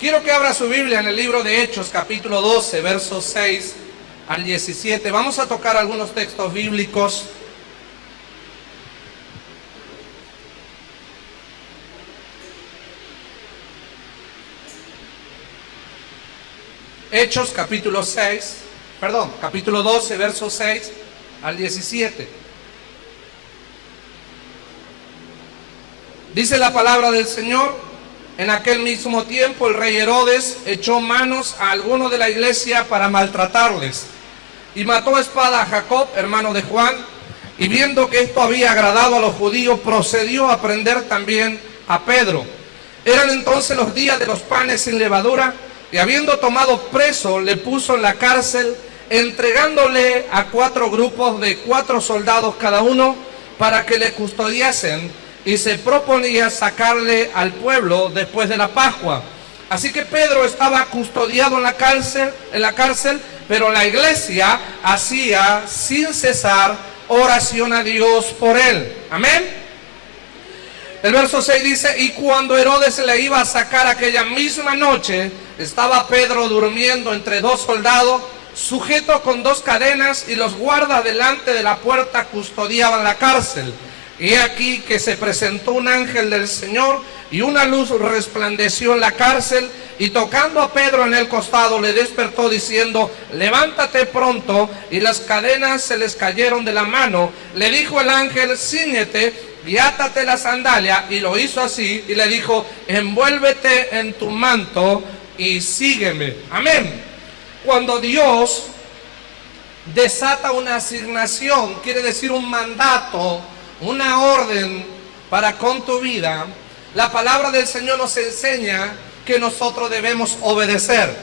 Quiero que abra su Biblia en el libro de Hechos, capítulo 12, versos 6 al 17. Vamos a tocar algunos textos bíblicos. Hechos, capítulo 12, versos 6 al 17. Dice la palabra del Señor: en aquel mismo tiempo el rey Herodes echó manos a algunos de la iglesia para maltratarles, y mató a espada a Jacob, hermano de Juan, y viendo que esto había agradado a los judíos, procedió a prender también a Pedro. Eran entonces los días de los panes sin levadura, y habiendo tomado preso, le puso en la cárcel, entregándole a 4 grupos de 4 soldados cada uno, para que le custodiasen, y se proponía sacarle al pueblo después de la Pascua. Así que Pedro estaba custodiado en la cárcel, pero la iglesia hacía sin cesar oración a Dios por él. Amén. El verso 6 dice: y cuando Herodes le iba a sacar aquella misma noche, estaba Pedro durmiendo entre 2 soldados, sujeto con 2 cadenas, y los guardas delante de la puerta custodiaban la cárcel. Y aquí que se presentó un ángel del Señor, y una luz resplandeció en la cárcel, y tocando a Pedro en el costado le despertó diciendo: levántate pronto. Y las cadenas se les cayeron de la mano. Le dijo el ángel: cíñete y átate la sandalia. Y lo hizo así, y le dijo: envuélvete en tu manto y sígueme. Amén. Cuando Dios desata una asignación, quiere decir un mandato, una orden para con tu vida, la palabra del Señor nos enseña que nosotros debemos obedecer.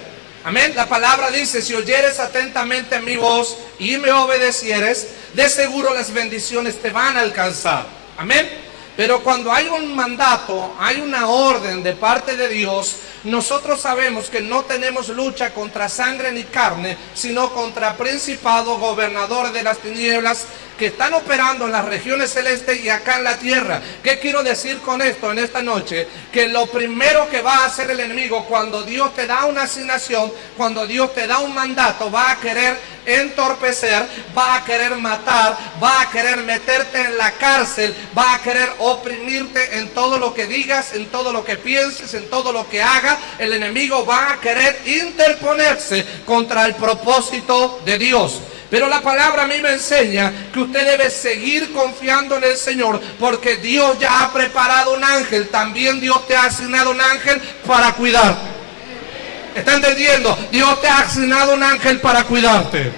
Amén. La palabra dice: si oyeres atentamente mi voz y me obedecieres, de seguro las bendiciones te van a alcanzar. Amén. Pero cuando hay un mandato, hay una orden de parte de Dios, nosotros sabemos que no tenemos lucha contra sangre ni carne, sino contra principados, gobernadores de las tinieblas, que están operando en las regiones celestes y acá en la tierra. ¿Qué quiero decir con esto en esta noche? Que lo primero que va a hacer el enemigo cuando Dios te da una asignación, cuando Dios te da un mandato, va a querer entorpecer, va a querer matar, va a querer meterte en la cárcel, va a querer oprimirte en todo lo que digas, en todo lo que pienses, en todo lo que hagas. El enemigo va a querer interponerse contra el propósito de Dios. Pero la palabra a mí me enseña que usted debe seguir confiando en el Señor, porque Dios ya ha preparado un ángel. También Dios te ha asignado un ángel para cuidarte. ¿Está entendiendo? Dios te ha asignado un ángel para cuidarte,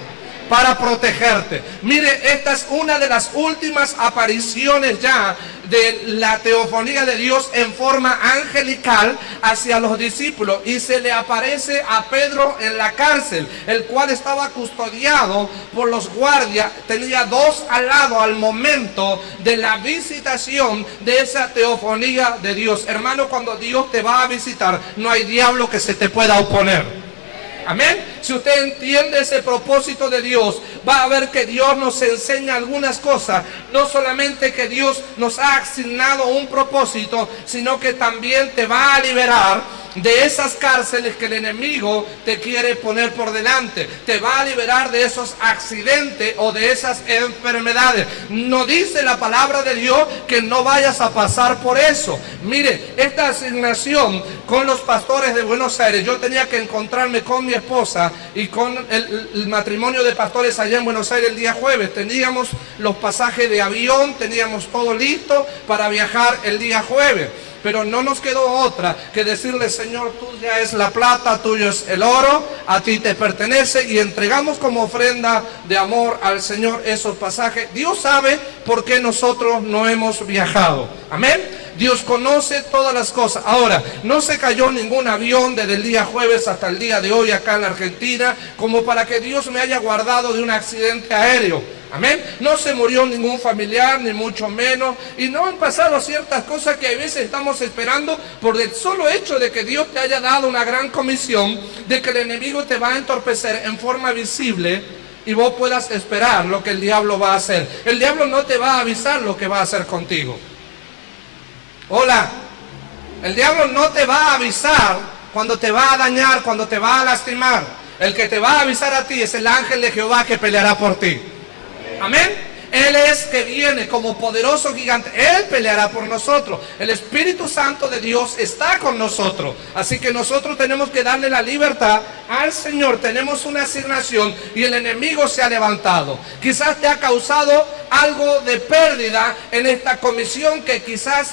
para protegerte. Mire, esta es una de las últimas apariciones ya de la teofonía de Dios en forma angelical hacia los discípulos, y se le aparece a Pedro en la cárcel, el cual estaba custodiado por los guardias. Tenía 2 al lado al momento de la visitación de esa teofonía de Dios. Hermano, cuando Dios te va a visitar, no hay diablo que se te pueda oponer. Amén. Si usted entiende ese propósito de Dios, va a ver que Dios nos enseña algunas cosas. No solamente que Dios nos ha asignado un propósito, sino que también te va a liberar de esas cárceles que el enemigo te quiere poner por delante. Te va a liberar de esos accidentes o de esas enfermedades. No dice la palabra de Dios que no vayas a pasar por eso. Mire, esta asignación con los pastores de Buenos Aires, yo tenía que encontrarme con mi esposa y con el matrimonio de pastores allá en Buenos Aires el día jueves. Teníamos los pasajes de avión, teníamos todo listo para viajar el día jueves. Pero no nos quedó otra que decirle: Señor, tuya es la plata, tuyo es el oro, a ti te pertenece, y entregamos como ofrenda de amor al Señor esos pasajes. Dios sabe por qué nosotros no hemos viajado. Amén. Dios conoce todas las cosas. Ahora, no se cayó ningún avión desde el día jueves hasta el día de hoy acá en la Argentina, como para que Dios me haya guardado de un accidente aéreo. Amén. No se murió ningún familiar, ni mucho menos. Y no han pasado ciertas cosas que a veces estamos esperando por el solo hecho de que Dios te haya dado una gran comisión, de que el enemigo te va a entorpecer en forma visible y vos puedas esperar lo que el diablo va a hacer. El diablo no te va a avisar lo que va a hacer contigo. Hola. El diablo no te va a avisar cuando te va a dañar, cuando te va a lastimar. El que te va a avisar a ti es el ángel de Jehová que peleará por ti. Amén. Él es que viene como poderoso gigante. Él peleará por nosotros. El Espíritu Santo de Dios está con nosotros. Así que nosotros tenemos que darle la libertad al Señor. Tenemos una asignación y el enemigo se ha levantado. Quizás te ha causado algo de pérdida en esta comisión que quizás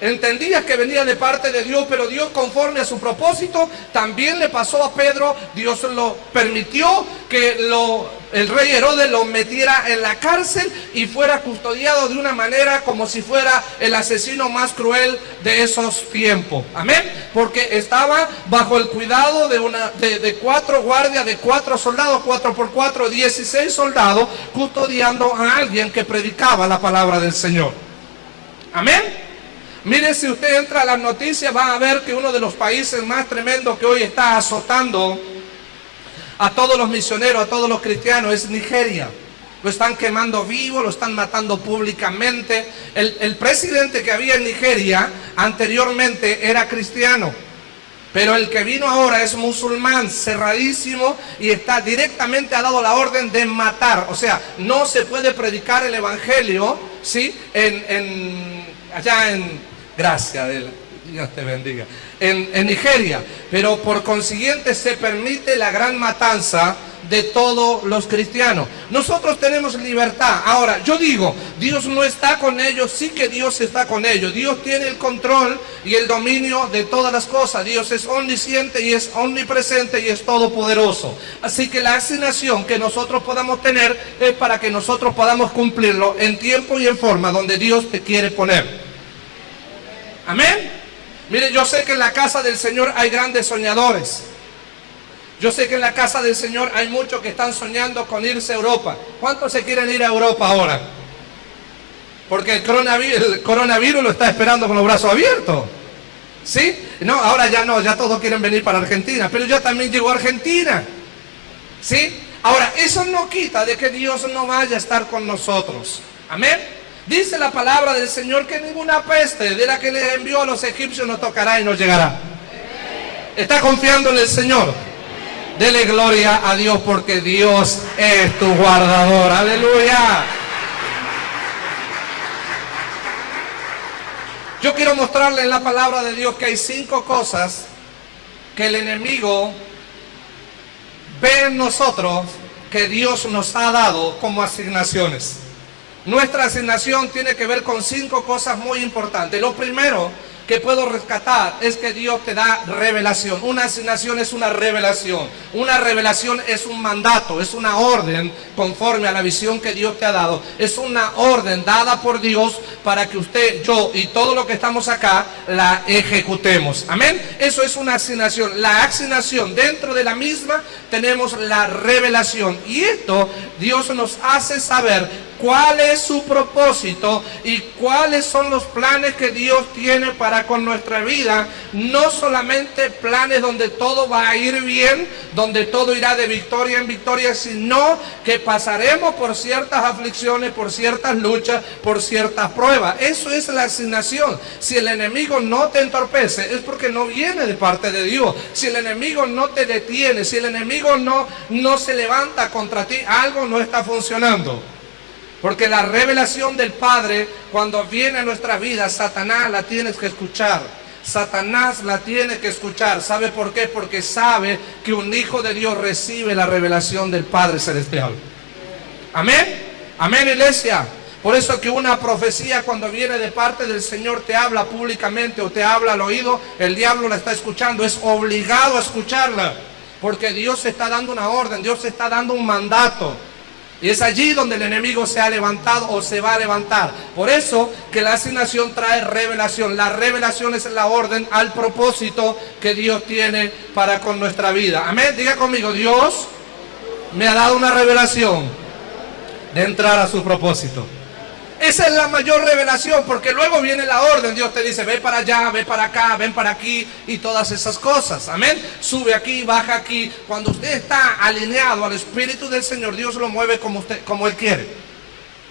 entendías que venía de parte de Dios, pero Dios, conforme a su propósito, también le pasó a Pedro. Dios lo permitió que el rey Herodes lo metiera en la cárcel y fuera custodiado de una manera como si fuera el asesino más cruel de esos tiempos. Amén. Porque estaba bajo el cuidado de 4 guardias, de 4 soldados, 4 por 4, 16 soldados, custodiando a alguien que predicaba la palabra del Señor. Amén. Mire, si usted entra a las noticias, va a ver que uno de los países más tremendos que hoy está azotando a todos los misioneros, a todos los cristianos, es Nigeria. Lo están quemando vivo, lo están matando públicamente. El presidente que había en Nigeria anteriormente era cristiano, pero el que vino ahora es musulmán, cerradísimo, y está directamente, ha dado la orden de matar. O sea, no se puede predicar el evangelio, ¿sí? Allá en, gracias, Dios te bendiga, en Nigeria, pero por consiguiente se permite la gran matanza de todos los cristianos. Nosotros tenemos libertad. Ahora, yo digo, Dios no está con ellos. Sí que Dios está con ellos. Dios tiene el control y el dominio de todas las cosas. Dios es omnisciente y es omnipresente y es todopoderoso. Así que la asignación que nosotros podamos tener es para que nosotros podamos cumplirlo en tiempo y en forma donde Dios te quiere poner. Amén. Mire, yo sé que en la casa del Señor hay grandes soñadores. Yo sé que en la casa del Señor hay muchos que están soñando con irse a Europa. ¿Cuántos se quieren ir a Europa ahora? Porque el coronavirus lo está esperando con los brazos abiertos. ¿Sí? No, ahora ya no, ya todos quieren venir para Argentina. Pero ya también llegó a Argentina. ¿Sí? Ahora, eso no quita de que Dios no vaya a estar con nosotros. Amén. Dice la palabra del Señor que ninguna peste de la que les envió a los egipcios nos tocará y nos llegará. ¿Está confiando en el Señor? Dele gloria a Dios porque Dios es tu guardador. Aleluya. Yo quiero mostrarle en la palabra de Dios que hay 5 cosas que el enemigo ve en nosotros que Dios nos ha dado como asignaciones. Nuestra asignación tiene que ver con 5 cosas muy importantes. Lo primero que puedo rescatar es que Dios te da revelación. Una asignación es una revelación. Una revelación es un mandato, es una orden conforme a la visión que Dios te ha dado. Es una orden dada por Dios para que usted, yo y todos los que estamos acá la ejecutemos. Amén. Eso es una asignación. La asignación, dentro de la misma tenemos la revelación. Y esto Dios nos hace saber cuál es su propósito y cuáles son los planes que Dios tiene para con nuestra vida. No solamente planes donde todo va a ir bien, donde todo irá de victoria en victoria, sino que pasaremos por ciertas aflicciones, por ciertas luchas, por ciertas pruebas. Eso es la asignación. Si el enemigo no te entorpece, es porque no viene de parte de Dios. Si el enemigo no te detiene, si el enemigo no se levanta contra ti, algo no está funcionando. Porque la revelación del Padre, cuando viene a nuestra vida, Satanás la tienes que escuchar. Satanás la tiene que escuchar. ¿Sabe por qué? Porque sabe que un hijo de Dios recibe la revelación del Padre Celestial. Amén. Amén, iglesia. Por eso que una profecía cuando viene de parte del Señor te habla públicamente o te habla al oído, el diablo la está escuchando, es obligado a escucharla. Porque Dios está dando una orden, Dios está dando un mandato. Y es allí donde el enemigo se ha levantado o se va a levantar. Por eso que la asignación trae revelación. La revelación es la orden al propósito que Dios tiene para con nuestra vida. Amén. Diga conmigo, Dios me ha dado una revelación de entrar a su propósito. Esa es la mayor revelación, porque luego viene la orden. Dios te dice, ve para allá, ve para acá, ven para aquí y todas esas cosas. Amén. Sube aquí, baja aquí. Cuando usted está alineado al Espíritu del Señor, Dios lo mueve como Él quiere.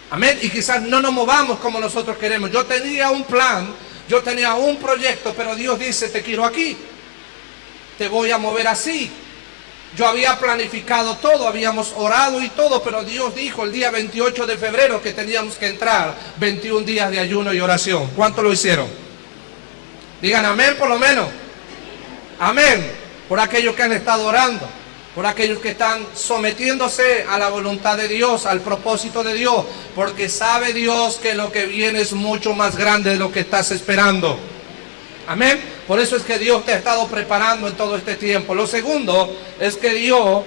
Amén. Y quizás no nos movamos como nosotros queremos. Yo tenía un plan, yo tenía un proyecto, pero Dios dice, te quiero aquí. te voy a mover así. Yo había planificado todo, habíamos orado y todo, pero Dios dijo el día 28 de febrero que teníamos que entrar 21 días de ayuno y oración. ¿Cuánto lo hicieron? Digan amén por lo menos. Amén. Por aquellos que han estado orando, por aquellos que están sometiéndose a la voluntad de Dios, al propósito de Dios, porque sabe Dios que lo que viene es mucho más grande de lo que estás esperando. Amén. Por eso es que Dios te ha estado preparando en todo este tiempo. Lo segundo es que Dios,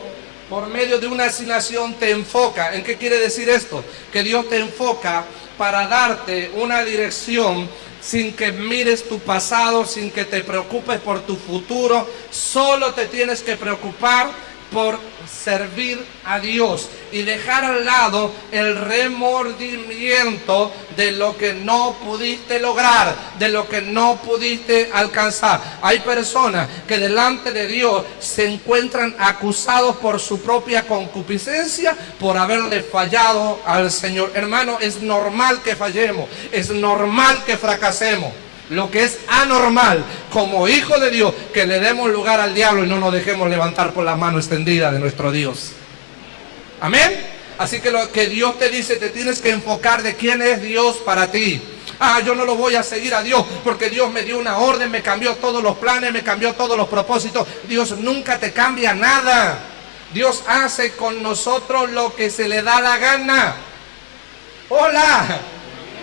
por medio de una asignación, te enfoca. ¿En qué quiere decir esto? Que Dios te enfoca para darte una dirección sin que mires tu pasado, sin que te preocupes por tu futuro. Solo te tienes que preocupar por servir a Dios y dejar al lado el remordimiento de lo que no pudiste lograr, de lo que no pudiste alcanzar. Hay personas que delante de Dios se encuentran acusados por su propia concupiscencia, por haberle fallado al Señor. Hermano, es normal que fallemos, es normal que fracasemos. Lo que es anormal, como hijo de Dios, que le demos lugar al diablo y no nos dejemos levantar por la mano extendida de nuestro Dios. Amén. Así que lo que Dios te dice, te tienes que enfocar de quién es Dios para ti. Yo no lo voy a seguir a Dios porque Dios me dio una orden, me cambió todos los planes, me cambió todos los propósitos. Dios nunca te cambia nada. Dios hace con nosotros lo que se le da la gana. Hola,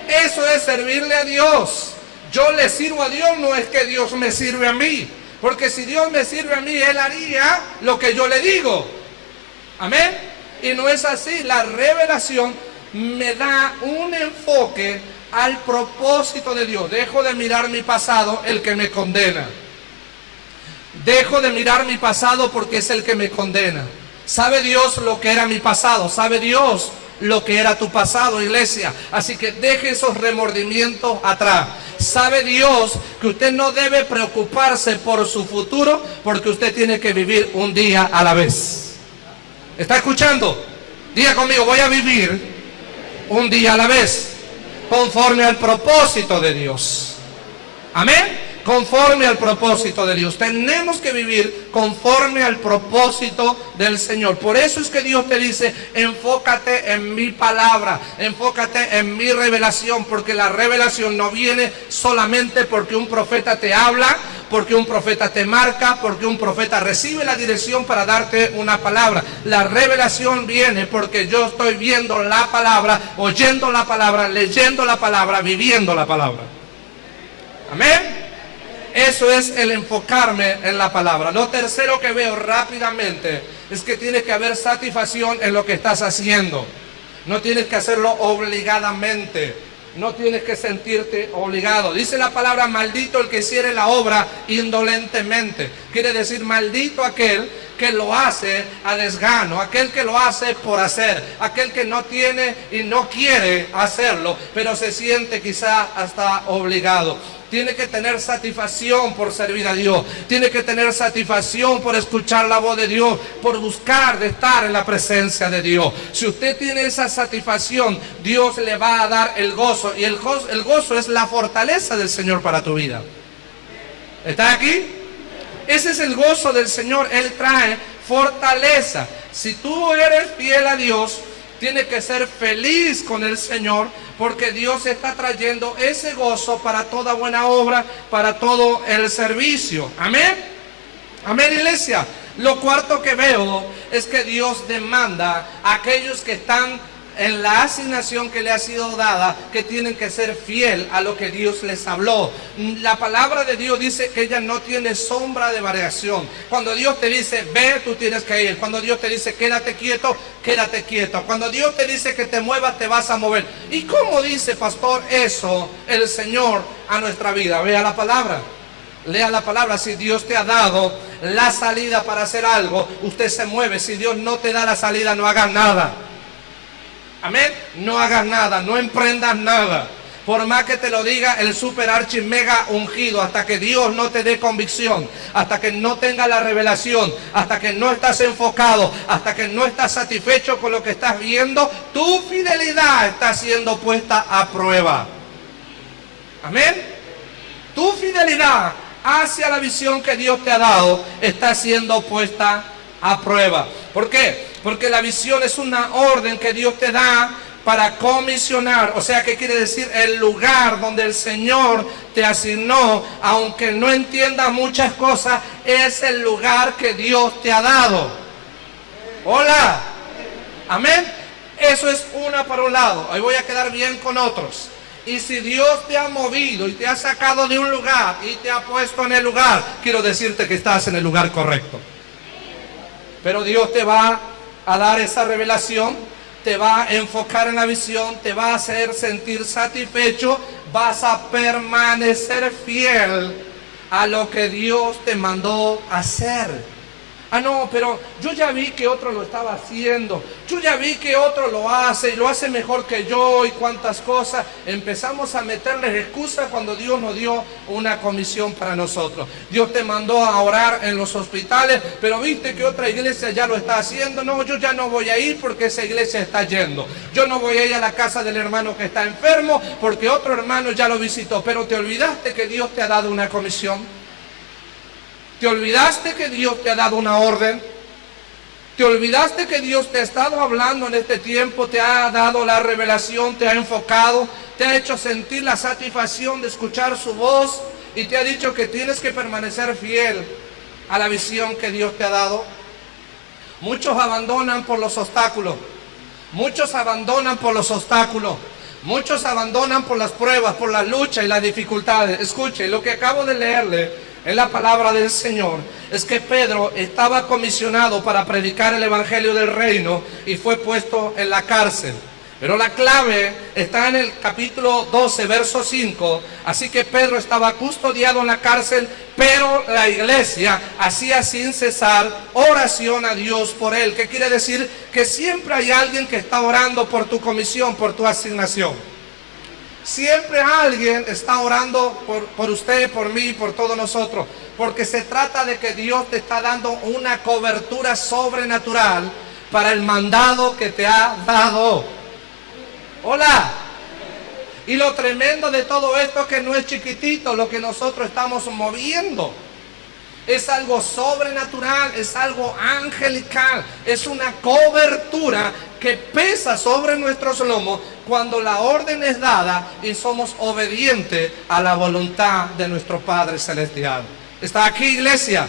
eso es servirle a Dios. Yo le sirvo a Dios, no es que Dios me sirve a mí. Porque si Dios me sirve a mí, Él haría lo que yo le digo. Amén. Y no es así. La revelación me da un enfoque al propósito de Dios. Dejo de mirar mi pasado, el que me condena. Dejo de mirar mi pasado porque es el que me condena. ¿Sabe Dios lo que era mi pasado? ¿Sabe Dios lo que era tu pasado, iglesia? Así que deje esos remordimientos atrás. Sabe Dios que usted no debe preocuparse por su futuro, porque usted tiene que vivir un día a la vez. ¿Está escuchando? Diga conmigo, voy a vivir un día a la vez, conforme al propósito de Dios. Amén. Conforme al propósito de Dios. Tenemos que vivir conforme al propósito del Señor. Por eso es que Dios te dice, enfócate en mi palabra, enfócate en mi revelación, porque la revelación no viene solamente porque un profeta te habla, porque un profeta te marca, porque un profeta recibe la dirección para darte una palabra. La revelación viene porque yo estoy viendo la palabra, oyendo la palabra, leyendo la palabra, viviendo la palabra. Amén. Eso es el enfocarme en la palabra. Lo tercero que veo rápidamente es que tiene que haber satisfacción en lo que estás haciendo. No tienes que hacerlo obligadamente. No tienes que sentirte obligado. Dice la palabra, maldito el que hiciere la obra indolentemente. Quiere decir, maldito aquel que lo hace a desgano, aquel que lo hace por hacer, aquel que no tiene y no quiere hacerlo, pero se siente quizá hasta obligado. Tiene que tener satisfacción por servir a Dios. Tiene que tener satisfacción por escuchar la voz de Dios, por buscar de estar en la presencia de Dios. Si usted tiene esa satisfacción, Dios le va a dar el gozo. Y el gozo es la fortaleza del Señor para tu vida. ¿Está aquí? Ese es el gozo del Señor. Él trae fortaleza. Si tú eres fiel a Dios, tienes que ser feliz con el Señor, porque Dios está trayendo ese gozo para toda buena obra, para todo el servicio. Amén. Amén, iglesia. Lo cuarto que veo es que Dios demanda a aquellos que están en la asignación que le ha sido dada, que tienen que ser fiel a lo que Dios les habló. La palabra de Dios dice que ella no tiene sombra de variación. Cuando Dios te dice ve, tú tienes que ir. Cuando Dios te dice quédate quieto, quédate quieto. Cuando Dios te dice que te muevas, te vas a mover. ¿Y cómo dice, pastor, eso el Señor a nuestra vida? Vea la palabra. Lea la palabra. Si Dios te ha dado la salida para hacer algo, usted se mueve. Si Dios no te da la salida, no hagas nada. Amén. No hagas nada, no emprendas nada. Por más que te lo diga el super archi mega ungido, hasta que Dios no te dé convicción, hasta que no tenga la revelación, hasta que no estás enfocado, hasta que no estás satisfecho con lo que estás viendo, tu fidelidad está siendo puesta a prueba. Amén. Tu fidelidad hacia la visión que Dios te ha dado está siendo puesta a prueba. ¿Por qué? Porque la visión es una orden que Dios te da para comisionar. O sea, ¿qué quiere decir? El lugar donde el Señor te asignó, aunque no entiendas muchas cosas, es el lugar que Dios te ha dado. Hola. Amén. Eso es una por un lado. Ahí voy a quedar bien con otros. Y si Dios te ha movido y te ha sacado de un lugar y te ha puesto en el lugar, quiero decirte que estás en el lugar correcto. Pero Dios te va a dar esa revelación, te va a enfocar en la visión, te va a hacer sentir satisfecho, vas a permanecer fiel a lo que Dios te mandó hacer. Ah, no, pero yo ya vi que otro lo estaba haciendo, yo ya vi que otro lo hace y lo hace mejor que yo y cuántas cosas. Empezamos a meterles excusas cuando Dios nos dio una comisión para nosotros. Dios te mandó a orar en los hospitales, pero viste que otra iglesia ya lo está haciendo. No, yo ya no voy a ir porque esa iglesia está yendo. Yo no voy a ir a la casa del hermano que está enfermo porque otro hermano ya lo visitó. Pero te olvidaste que Dios te ha dado una comisión. ¿Te olvidaste que Dios te ha dado una orden? ¿Te olvidaste que Dios te ha estado hablando en este tiempo? Te ha dado la revelación, te ha enfocado, te ha hecho sentir la satisfacción de escuchar su voz y te ha dicho que tienes que permanecer fiel a la visión que Dios te ha dado. Muchos abandonan por los obstáculos. Muchos abandonan por los obstáculos. Muchos abandonan por las pruebas, por la lucha y las dificultades. Escuche, lo que acabo de leerle en la palabra del Señor es que Pedro estaba comisionado para predicar el evangelio del reino y fue puesto en la cárcel. Pero la clave está en el capítulo 12, verso 5. Así que Pedro estaba custodiado en la cárcel, pero la iglesia hacía sin cesar oración a Dios por él. ¿Qué quiere decir? Que siempre hay alguien que está orando por tu comisión, por tu asignación. Siempre alguien está orando por usted, por mí, por todos nosotros. Porque se trata de que Dios te está dando una cobertura sobrenatural para el mandado que te ha dado. Hola. Y lo tremendo de todo esto es que no es chiquitito lo que nosotros estamos moviendo. Es algo sobrenatural, es algo angelical, es una cobertura que pesa sobre nuestros lomos cuando la orden es dada y somos obedientes a la voluntad de nuestro Padre Celestial. ¿Está aquí, iglesia?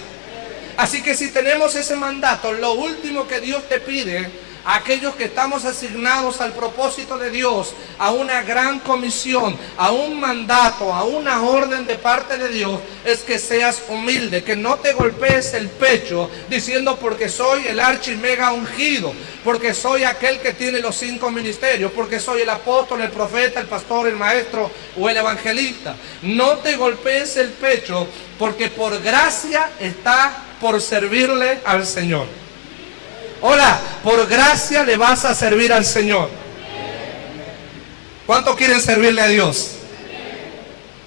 Así que si tenemos ese mandato, lo último que Dios te pide a aquellos que estamos asignados al propósito de Dios, a una gran comisión, a un mandato, a una orden de parte de Dios, es que seas humilde, que no te golpees el pecho diciendo porque soy el archi mega ungido, porque soy aquel que tiene los 5 ministerios, porque soy el apóstol, el profeta, el pastor, el maestro o el evangelista. No te golpees el pecho porque por gracia está por servirle al Señor. Hola, por gracia le vas a servir al Señor. ¿Cuánto quieren servirle a Dios?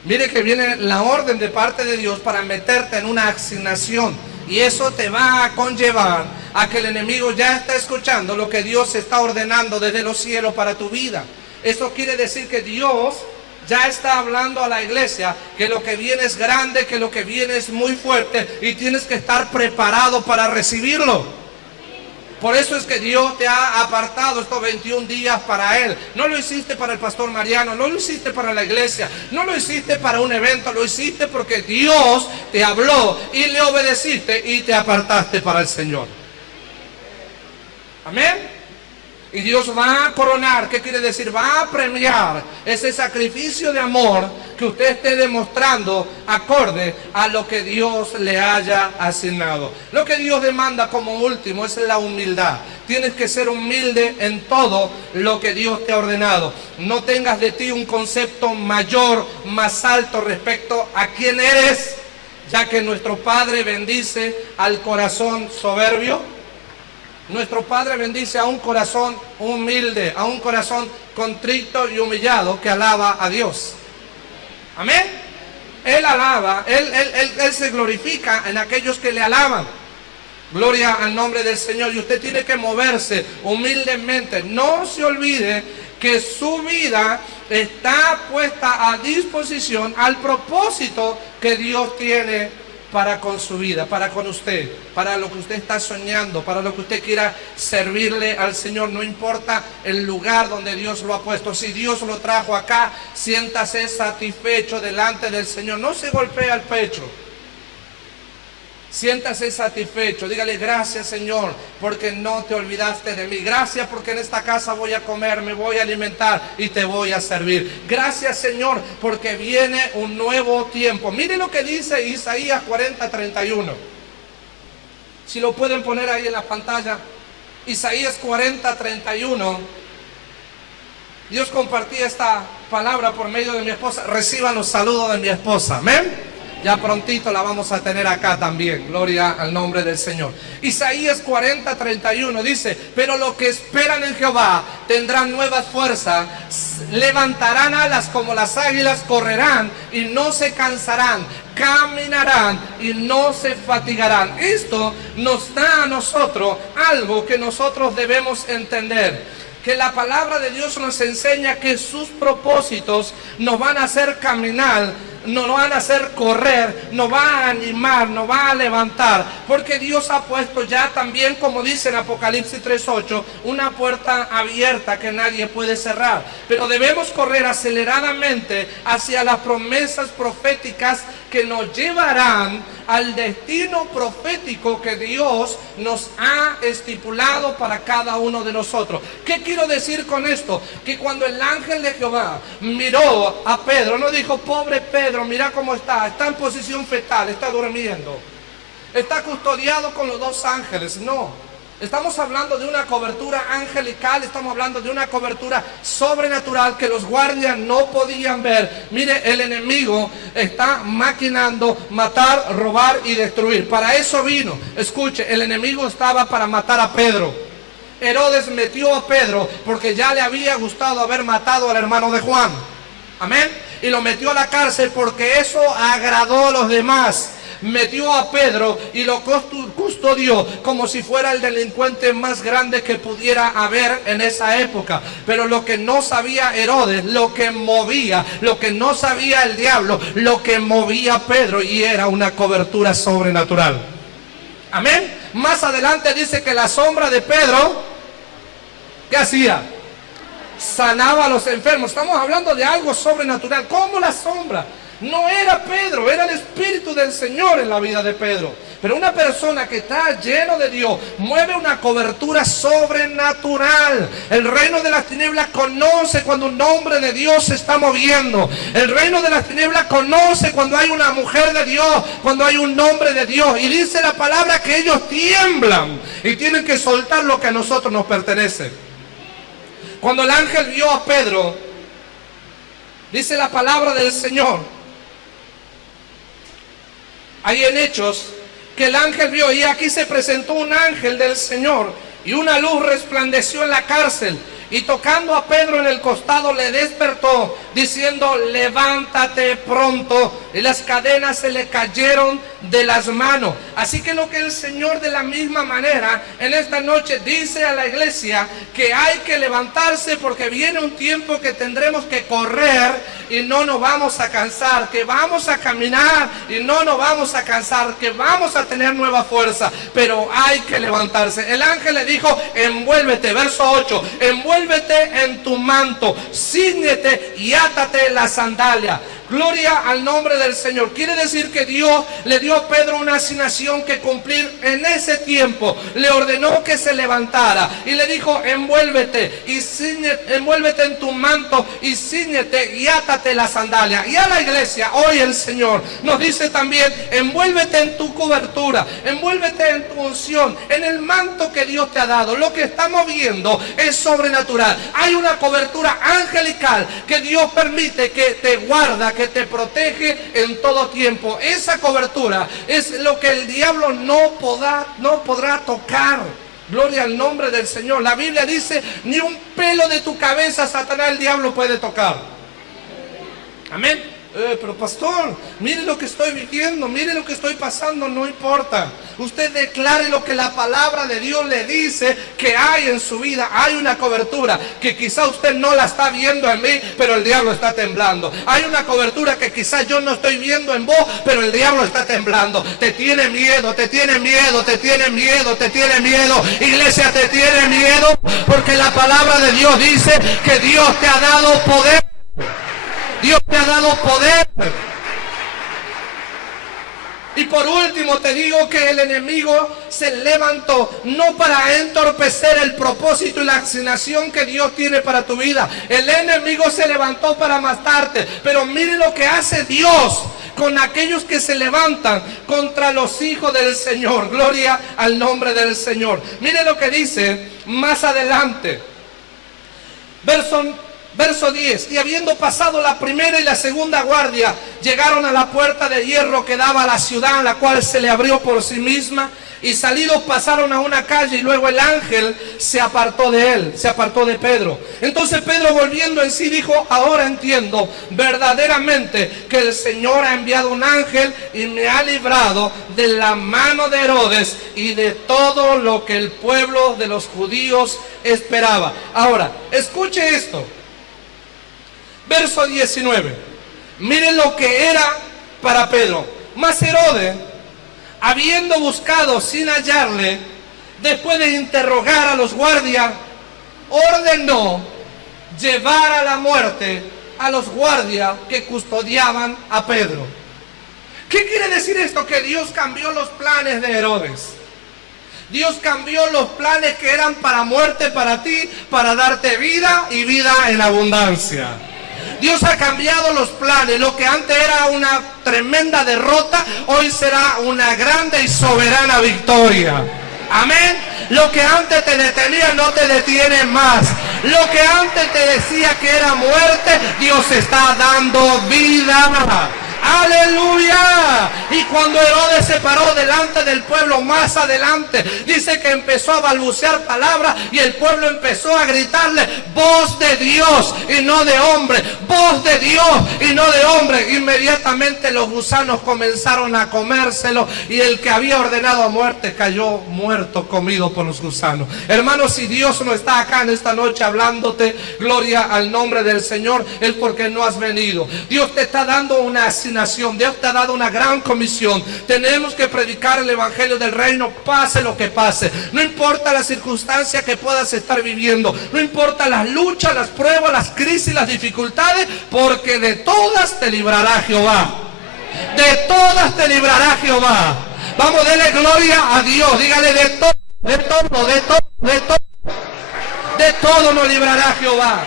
Mire que viene la orden de parte de Dios para meterte en una asignación. Y eso te va a conllevar a que el enemigo ya está escuchando lo que Dios está ordenando desde los cielos para tu vida. Eso quiere decir que Dios ya está hablando a la iglesia que lo que viene es grande, que lo que viene es muy fuerte y tienes que estar preparado para recibirlo. Por eso es que Dios te ha apartado estos 21 días para Él. No lo hiciste para el pastor Mariano, no lo hiciste para la iglesia, no lo hiciste para un evento, lo hiciste porque Dios te habló y le obedeciste y te apartaste para el Señor. Amén. Y Dios va a coronar, ¿qué quiere decir? Va a premiar ese sacrificio de amor que usted esté demostrando acorde a lo que Dios le haya asignado. Lo que Dios demanda como último es la humildad. Tienes que ser humilde en todo lo que Dios te ha ordenado. No tengas de ti un concepto mayor, más alto respecto a quién eres, ya que nuestro Padre bendice al corazón soberbio. Nuestro Padre bendice a un corazón humilde, a un corazón contrito y humillado que alaba a Dios. Amén. Él alaba, Él se glorifica en aquellos que le alaban. Gloria al nombre del Señor. Y usted tiene que moverse humildemente. No se olvide que su vida está puesta a disposición al propósito que Dios tiene para con su vida, para con usted, para lo que usted está soñando, para lo que usted quiera servirle al Señor. No importa el lugar donde Dios lo ha puesto. Si Dios lo trajo acá, siéntase satisfecho delante del Señor. No se golpee al pecho. Siéntase satisfecho, dígale: gracias, Señor, porque no te olvidaste de mí. Gracias porque en esta casa voy a comer, me voy a alimentar y te voy a servir. Gracias, Señor, porque viene un nuevo tiempo. Mire lo que dice Isaías 40:31. Si lo pueden poner ahí en la pantalla. Isaías 40:31. Dios compartía esta palabra por medio de mi esposa. Reciban los saludos de mi esposa. Amén. Ya prontito la vamos a tener acá también. Gloria al nombre del Señor. Isaías 40:31 dice: pero los que esperan en Jehová tendrán nuevas fuerzas, levantarán alas como las águilas, correrán y no se cansarán, caminarán y no se fatigarán. Esto nos da a nosotros algo que nosotros debemos entender. Que la palabra de Dios nos enseña que sus propósitos nos van a hacer caminar, nos van a hacer correr, nos va a animar, nos va a levantar. Porque Dios ha puesto ya también, como dice en Apocalipsis 3:8, una puerta abierta que nadie puede cerrar. Pero debemos correr aceleradamente hacia las promesas proféticas que nos llevarán al destino profético que Dios nos ha estipulado para cada uno de nosotros. ¿Qué quiero decir con esto? Que cuando el ángel de Jehová miró a Pedro, no dijo: pobre Pedro, mira cómo está en posición fetal, está durmiendo, está custodiado con los dos ángeles. No, estamos hablando de una cobertura angelical, estamos hablando de una cobertura sobrenatural que los guardias no podían ver. Mire, el enemigo está maquinando matar, robar y destruir. Para eso vino. Escuche, el enemigo estaba para matar a Pedro. Herodes metió a Pedro porque ya le había gustado haber matado al hermano de Juan. Amén. Y lo metió a la cárcel porque eso agradó a los demás. Metió a Pedro y lo custodió como si fuera el delincuente más grande que pudiera haber en esa época. Pero lo que no sabía Herodes, lo que movía, lo que no sabía el diablo, lo que movía a Pedro, y era una cobertura sobrenatural. Amén. Más adelante dice que la sombra de Pedro, ¿qué hacía? Sanaba a los enfermos. Estamos hablando de algo sobrenatural. ¿Cómo la sombra? No era Pedro, era el Espíritu del Señor en la vida de Pedro. Pero una persona que está lleno de Dios mueve una cobertura sobrenatural. El reino de las tinieblas conoce cuando un hombre de Dios se está moviendo. El reino de las tinieblas conoce cuando hay una mujer de Dios, cuando hay un hombre de Dios. Y dice la palabra que ellos tiemblan y tienen que soltar lo que a nosotros nos pertenece. Cuando el ángel vio a Pedro, dice la palabra del Señor, ahí en Hechos, que el ángel vio, y aquí se presentó un ángel del Señor, y una luz resplandeció en la cárcel, y tocando a Pedro en el costado le despertó, diciendo: levántate pronto. Y las cadenas se le cayeron de las manos. Así que lo que el Señor de la misma manera en esta noche dice a la iglesia, que hay que levantarse porque viene un tiempo que tendremos que correr y no nos vamos a cansar, que vamos a caminar y no nos vamos a cansar, que vamos a tener nueva fuerza, pero hay que levantarse. El ángel le dijo: envuélvete, verso 8, envuélvete en tu manto, cíñete y átate la sandalia. Gloria al nombre del Señor. Quiere decir que Dios le dio a Pedro una asignación que cumplir en ese tiempo. Le ordenó que se levantara y le dijo: envuélvete y cíñete, envuélvete en tu manto y cíñete y átate la sandalia. Y a la iglesia hoy el Señor nos dice también: envuélvete en tu cobertura, envuélvete en tu unción, en el manto que Dios te ha dado. Lo que estamos viendo es sobrenatural. Hay una cobertura angelical que Dios permite, que te guarda, que te protege en todo tiempo. Esa cobertura es lo que el diablo no podrá tocar. Gloria al nombre del Señor. La Biblia dice: ni un pelo de tu cabeza Satanás, el diablo, puede tocar. Amén. Pero pastor, mire lo que estoy viviendo, mire lo que estoy pasando, no importa. Usted declare lo que la palabra de Dios le dice que hay en su vida. Hay una cobertura que quizá usted no la está viendo en mí, pero el diablo está temblando. Hay una cobertura que quizá yo no estoy viendo en vos, pero el diablo está temblando. Te tiene miedo, te tiene miedo, te tiene miedo, te tiene miedo. Iglesia, te tiene miedo porque la palabra de Dios dice que Dios te ha dado poder. Dios te ha dado poder. Y por último te digo que el enemigo se levantó no para entorpecer el propósito y la asignación que Dios tiene para tu vida. El enemigo se levantó para matarte. Pero mire lo que hace Dios con aquellos que se levantan contra los hijos del Señor. Gloria al nombre del Señor. Mire lo que dice más adelante. Verso 10, y habiendo pasado la primera y la segunda guardia, llegaron a la puerta de hierro que daba a la ciudad, la cual se le abrió por sí misma, y salidos pasaron a una calle, y luego el ángel se apartó de él, se apartó de Pedro. Entonces Pedro, volviendo en sí, dijo: ahora entiendo verdaderamente que el Señor ha enviado un ángel y me ha librado de la mano de Herodes y de todo lo que el pueblo de los judíos esperaba. Ahora, escuche esto. Verso 19. Miren lo que era para Pedro. Mas Herodes, habiendo buscado sin hallarle, después de interrogar a los guardias, ordenó llevar a la muerte a los guardias que custodiaban a Pedro. ¿Qué quiere decir esto? Que Dios cambió los planes de Herodes. Dios cambió los planes que eran para muerte para ti, para darte vida y vida en abundancia. Dios ha cambiado los planes. Lo que antes era una tremenda derrota, hoy será una grande y soberana victoria. Amén. Lo que antes te detenía no te detiene más. Lo que antes te decía que era muerte, Dios está dando vida. ¡Aleluya! Y cuando Herodes se paró delante del pueblo más adelante, dice que empezó a balbucear palabras y el pueblo empezó a gritarle: voz de Dios y no de hombre, voz de Dios y no de hombre. Inmediatamente los gusanos comenzaron a comérselo y el que había ordenado a muerte cayó muerto, comido por los gusanos. Hermanos, si Dios no está acá en esta noche hablándote, gloria al nombre del Señor, es porque no has venido. Dios te está dando una asignación. Dios te ha dado una gran comisión. Tenemos que predicar el evangelio del reino, pase lo que pase. No importa la circunstancia que puedas estar viviendo, no importa las luchas, las pruebas, las crisis, las dificultades, porque de todas te librará Jehová. De todas te librará Jehová. Vamos, dele gloria a Dios. Dígale: de todo, de todo, de todo, de todo. De todo nos librará Jehová.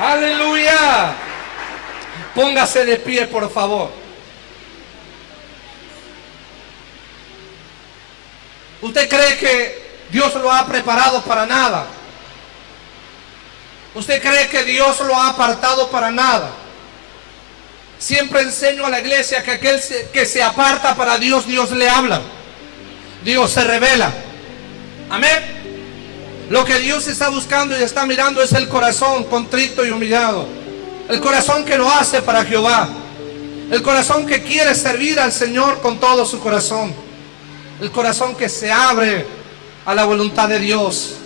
Aleluya. Póngase de pie, por favor. ¿Usted cree que Dios lo ha preparado para nada? ¿Usted cree que Dios lo ha apartado para nada? Siempre enseño a la iglesia que aquel que se aparta para Dios, Dios le habla. Dios se revela. Amén. Lo que Dios está buscando y está mirando es el corazón contrito y humillado. El corazón que lo hace para Jehová. El corazón que quiere servir al Señor con todo su corazón. El corazón que se abre a la voluntad de Dios.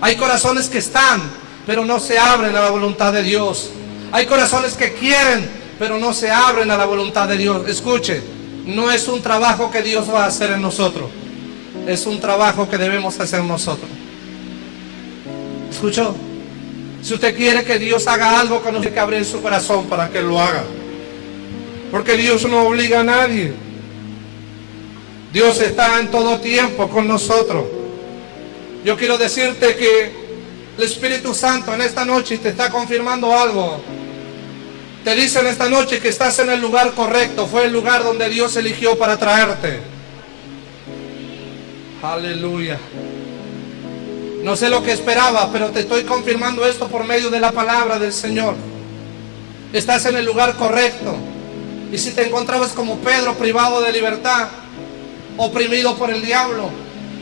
Hay corazones que están, pero no se abren a la voluntad de Dios. Hay corazones que quieren, pero no se abren a la voluntad de Dios. Escuche, no es un trabajo que Dios va a hacer en nosotros. Es un trabajo que debemos hacer nosotros. ¿Escuchó? Si usted quiere que Dios haga algo, que no tiene que abrir su corazón para que lo haga. Porque Dios no obliga a nadie. Dios está en todo tiempo con nosotros. Yo quiero decirte que el Espíritu Santo en esta noche te está confirmando algo. Te dice en esta noche que estás en el lugar correcto. Fue el lugar donde Dios eligió para traerte. Aleluya. No sé lo que esperaba, pero te estoy confirmando esto por medio de la palabra del Señor. Estás en el lugar correcto. Y si te encontrabas como Pedro, privado de libertad, oprimido por el diablo,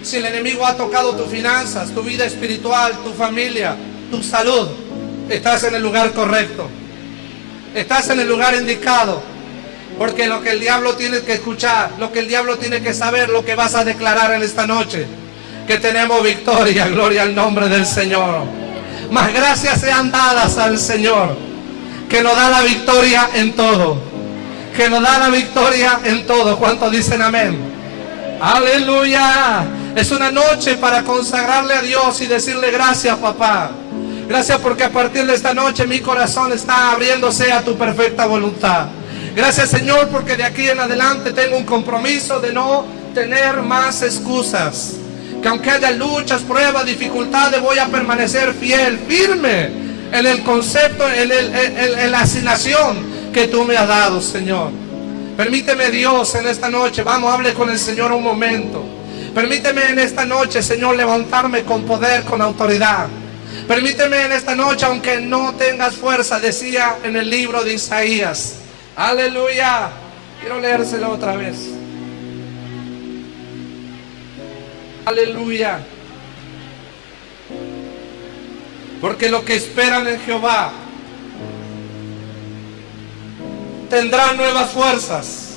si el enemigo ha tocado tus finanzas, tu vida espiritual, tu familia, tu salud, estás en el lugar correcto. Estás en el lugar indicado. Porque lo que el diablo tiene que escuchar, lo que el diablo tiene que saber, lo que vas a declarar en esta noche, que tenemos victoria, gloria al nombre del Señor. Más gracias sean dadas al Señor, que nos da la victoria en todo, que nos da la victoria en todo. ¿Cuántos dicen amén? Aleluya. Es una noche para consagrarle a Dios y decirle gracias, papá. Gracias porque a partir de esta noche mi corazón está abriéndose a tu perfecta voluntad. Gracias, Señor, porque de aquí en adelante tengo un compromiso de no tener más excusas. Que aunque haya luchas, pruebas, dificultades, voy a permanecer fiel, firme en el concepto, en la asignación que tú me has dado, Señor. Permíteme, Dios, en esta noche, vamos, hable con el Señor un momento. Permíteme en esta noche, Señor, levantarme con poder, con autoridad. Permíteme en esta noche, aunque no tengas fuerza, decía en el libro de Isaías. Aleluya. Quiero leérselo otra vez. Aleluya. Porque los que esperan en Jehová tendrán nuevas fuerzas.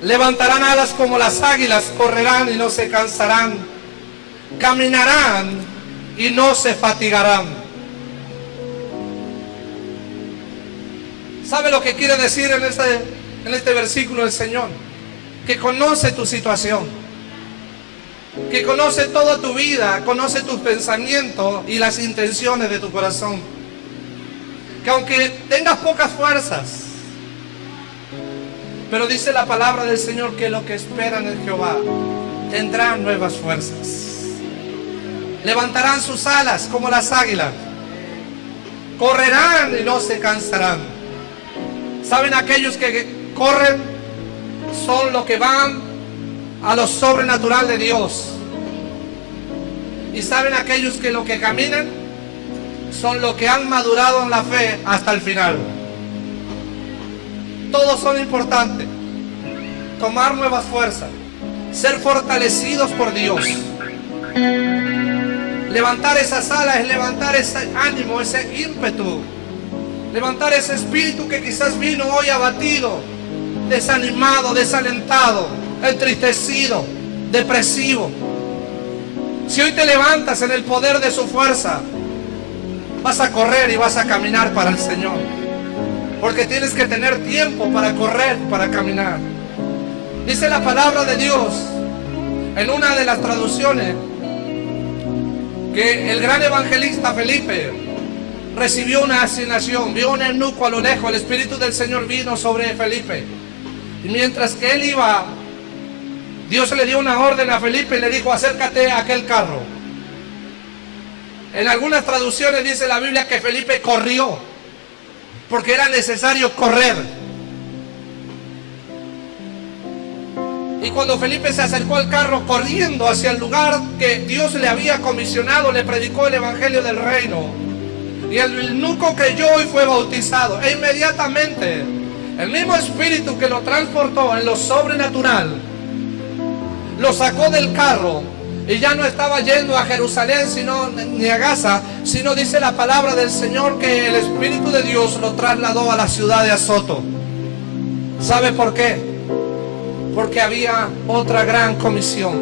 Levantarán alas como las águilas, correrán y no se cansarán. Caminarán y no se fatigarán. ¿Sabe lo que quiere decir en este versículo el Señor? Que conoce tu situación, que conoce toda tu vida, conoce tus pensamientos y las intenciones de tu corazón. Que aunque tengas pocas fuerzas, pero dice la palabra del Señor que los que esperan en Jehová tendrán nuevas fuerzas. Levantarán sus alas como las águilas, correrán y no se cansarán. ¿Saben? Aquellos que corren son los que van a lo sobrenatural de Dios. Y saben aquellos que lo que caminan son los que han madurado en la fe hasta el final. Todos son importantes. Tomar nuevas fuerzas, ser fortalecidos por Dios. Levantar esas alas es levantar ese ánimo, ese ímpetu. Levantar ese espíritu que quizás vino hoy abatido, desanimado, desalentado, entristecido, depresivo. Si hoy te levantas en el poder de su fuerza, vas a correr y vas a caminar para el Señor. Porque tienes que tener tiempo para correr, para caminar. Dice la palabra de Dios en una de las traducciones que el gran evangelista Felipe recibió una asignación, vio un eunuco a lo lejos, el Espíritu del Señor vino sobre Felipe. Y mientras que él iba, Dios le dio una orden a Felipe y le dijo: acércate a aquel carro. En algunas traducciones dice la Biblia que Felipe corrió, porque era necesario correr. Y cuando Felipe se acercó al carro corriendo hacia el lugar que Dios le había comisionado, le predicó el evangelio del reino. Y el eunuco creyó y fue bautizado. E inmediatamente el mismo espíritu que lo transportó en lo sobrenatural lo sacó del carro. Y ya no estaba yendo a Jerusalén ni a Gaza, sino dice la palabra del Señor que el Espíritu de Dios lo trasladó a la ciudad de Azoto. ¿Sabe por qué? Porque había otra gran comisión.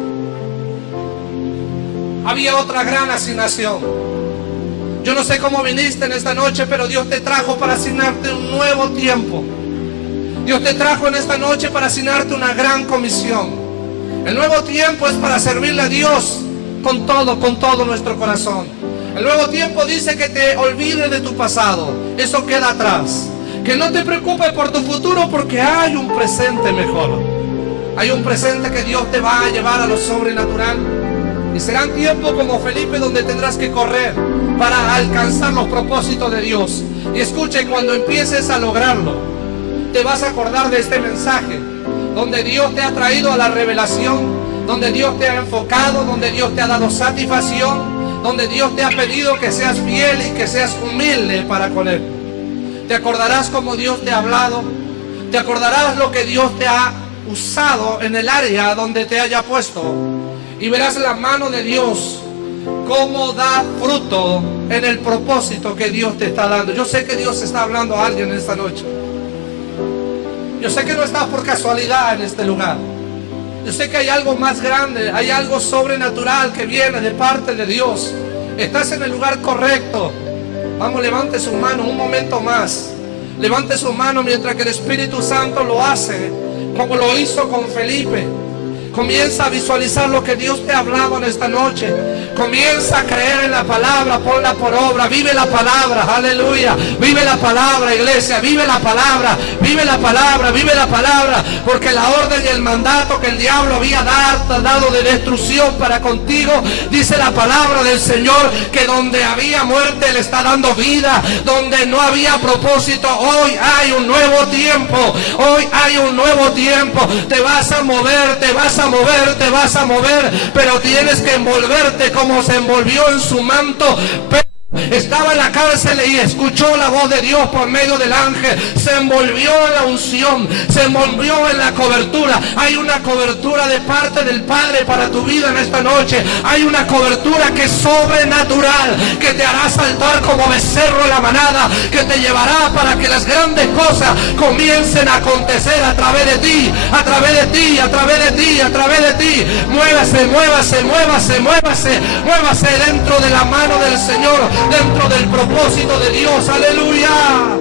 Había otra gran asignación. Yo no sé cómo viniste en esta noche, pero Dios te trajo para asignarte un nuevo tiempo. Dios te trajo en esta noche para asignarte una gran comisión. El nuevo tiempo es para servirle a Dios con todo nuestro corazón. El nuevo tiempo dice que te olvides de tu pasado. Eso queda atrás. Que no te preocupes por tu futuro, porque hay un presente mejor. Hay un presente que Dios te va a llevar a lo sobrenatural. Y serán tiempos como Felipe donde tendrás que correr para alcanzar los propósitos de Dios. Y escuche, cuando empieces a lograrlo, te vas a acordar de este mensaje, donde Dios te ha traído a la revelación, donde Dios te ha enfocado, donde Dios te ha dado satisfacción, donde Dios te ha pedido que seas fiel y que seas humilde para con Él. Te acordarás cómo Dios te ha hablado, te acordarás lo que Dios te ha usado en el área donde te haya puesto, y verás la mano de Dios cómo da fruto en el propósito que Dios te está dando. Yo sé que Dios está hablando a alguien esta noche. Yo sé que no estás por casualidad en este lugar. Yo sé que hay algo más grande, hay algo sobrenatural que viene de parte de Dios. Estás en el lugar correcto. Vamos, levante su mano un momento más. Levante su mano mientras que el Espíritu Santo lo hace, como lo hizo con Felipe. Comienza a visualizar lo que Dios te ha hablado en esta noche. Comienza a creer en la palabra, ponla por obra, vive la palabra, aleluya. Vive la palabra, iglesia, vive la palabra, vive la palabra, vive la palabra. Porque la orden y el mandato que el diablo había dado de destrucción para contigo, dice la palabra del Señor, que donde había muerte le está dando vida, donde no había propósito, hoy hay un nuevo tiempo, hoy hay un nuevo tiempo. Te vas a mover, te vas a mover, te vas a mover, pero tienes que envolverte como se envolvió en su manto. Estaba en la cárcel y escuchó la voz de Dios por medio del ángel. Se envolvió en la unción, se envolvió en la cobertura. Hay una cobertura de parte del Padre para tu vida en esta noche. Hay una cobertura que es sobrenatural, que te hará saltar como becerro en la manada, que te llevará para que las grandes cosas comiencen a acontecer a través de ti, a través de ti, a través de ti, a través de ti. Muévase, muévase, muévase, muévase, muévase dentro de la mano del Señor, dentro del propósito de Dios, aleluya.